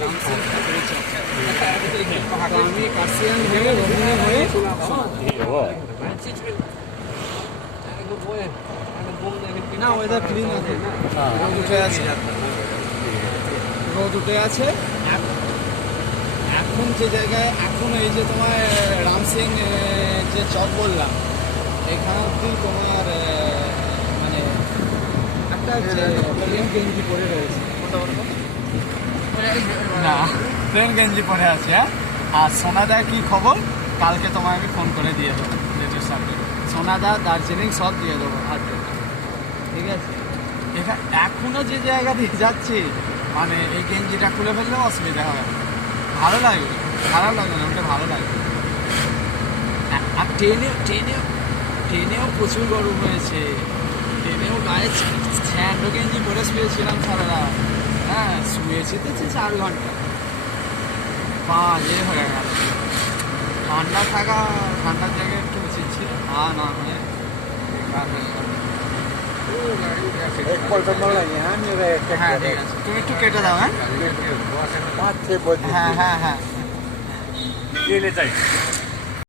রামসিং ঠাকুরের চক। তো আমি কাশিয়ান হয়ে রমণী হয়ে না, ওয়েদার ক্লিন আছে, রোদ উঠে আছে, রোদ উঠে আছে। এখন যে জায়গায়, এখন এই যে তোমার রামসিং যে চক বললাম, এখানে অব্দি তোমার মানে একটা প্লেন গেঞ্জি পরে রয়েছে, না প্লেন গেঞ্জি পরে আছে। হ্যাঁ, আর সোনাদার কি খবর, কালকে তোমায় আমি ফোন করে দিয়ে দেবো ডেটের সাথে। সোনাদা, দার্জিলিং সব দিয়ে দেবো হাতে, ঠিক আছে? এখানে এখনও যে জায়গা দিয়ে যাচ্ছি, মানে এই গেঞ্জিটা খুলে ফেললেও অসুবিধা হবে না। ভালো লাগবে, খারাপ লাগবে না, ওটা ভালো লাগবে। আর ট্রেনেও প্রচুর গরম হয়েছে, ট্রেনেও গায়ে স্যান্ডো গেঞ্জি পরে শুয়েছিলাম সারা রাত। হ্যাঁ, শুয়েছি তো 4 ঘন্টা, হয়ে গেল। ঠান্ডার জায়গায় একটু উচিত ছিল, না হয়ে বেকার হয়ে গেল। হ্যাঁ ঠিক আছে, তুমি একটু কেটে দাও। হ্যাঁ হ্যাঁ হ্যাঁ হ্যাঁ।